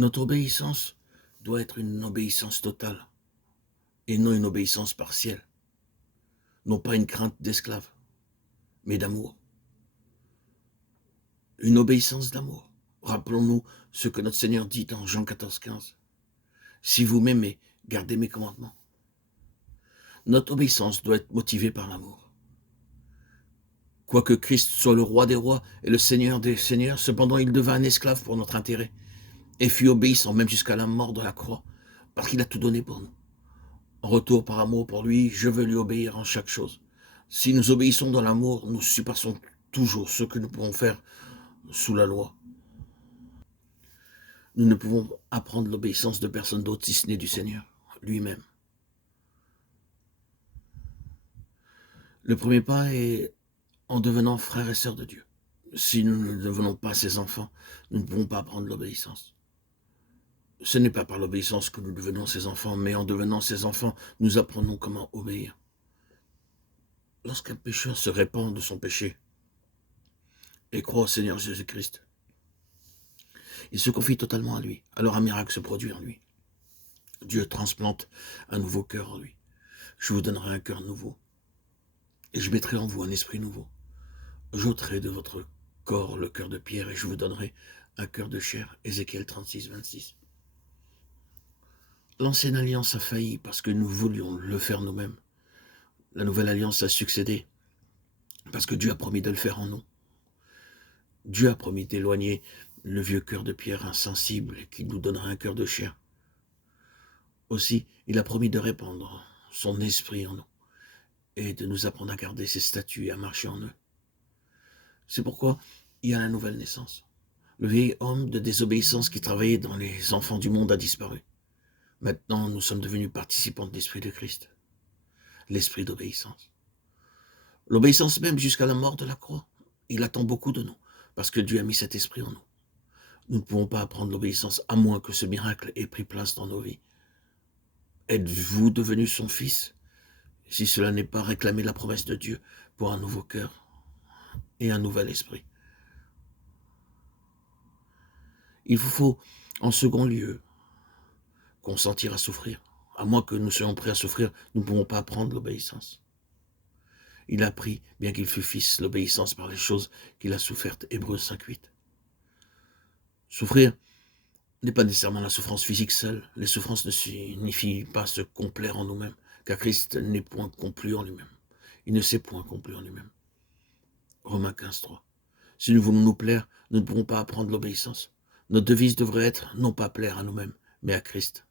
Notre obéissance doit être une obéissance totale et non une obéissance partielle. Non pas une crainte d'esclave, mais d'amour. Une obéissance d'amour. Rappelons-nous ce que notre Seigneur dit dans Jean 14,15. Si vous m'aimez, gardez mes commandements. Notre obéissance doit être motivée par l'amour. Quoique Christ soit le roi des rois et le Seigneur des seigneurs, cependant il devint un esclave pour notre intérêt et fut obéissant même jusqu'à la mort de la croix, parce qu'il a tout donné pour nous. En retour par amour pour lui, je veux lui obéir en chaque chose. Si nous obéissons dans l'amour, nous surpassons toujours ce que nous pouvons faire sous la loi. Nous ne pouvons apprendre l'obéissance de personne d'autre si ce n'est du Seigneur lui-même. Le premier pas est en devenant frères et sœurs de Dieu. Si nous ne devenons pas ses enfants, nous ne pouvons pas apprendre l'obéissance. Ce n'est pas par l'obéissance que nous devenons ses enfants, mais en devenant ses enfants, nous apprenons comment obéir. Lorsqu'un pécheur se répand de son péché et croit au Seigneur Jésus-Christ, il se confie totalement à lui. Alors un miracle se produit en lui. Dieu transplante un nouveau cœur en lui. Je vous donnerai un cœur nouveau. Et je mettrai en vous un esprit nouveau. J'ôterai de votre corps le cœur de pierre et je vous donnerai un cœur de chair. Ézéchiel 36, 26. L'ancienne alliance a failli parce que nous voulions le faire nous-mêmes. La nouvelle alliance a succédé parce que Dieu a promis de le faire en nous. Dieu a promis d'éloigner le vieux cœur de pierre insensible et qu'il nous donnera un cœur de chair. Aussi, il a promis de répandre son esprit en nous et de nous apprendre à garder ses statuts et à marcher en eux. C'est pourquoi il y a la nouvelle naissance. Le vieil homme de désobéissance qui travaillait dans les enfants du monde a disparu. Maintenant, nous sommes devenus participants de l'Esprit de Christ, l'Esprit d'obéissance. L'obéissance même jusqu'à la mort de la croix. Il attend beaucoup de nous, parce que Dieu a mis cet esprit en nous. Nous ne pouvons pas apprendre l'obéissance à moins que ce miracle ait pris place dans nos vies. Êtes-vous devenu son fils, si cela n'est pas réclamer la promesse de Dieu pour un nouveau cœur et un nouvel esprit? Il vous faut, en second lieu, consentir à souffrir. À moins que nous soyons prêts à souffrir, nous ne pouvons pas apprendre l'obéissance. Il a appris, bien qu'il fût fils, l'obéissance par les choses qu'il a souffertes. Hébreux 5,8. Souffrir n'est pas nécessairement la souffrance physique seule. Les souffrances ne signifient pas se complaire en nous-mêmes, car Christ n'est point complu en lui-même. Il ne s'est point complu en lui-même. Romains 15,3. Si nous voulons nous plaire, nous ne pourrons pas apprendre l'obéissance. Notre devise devrait être non pas plaire à nous-mêmes, mais à Christ.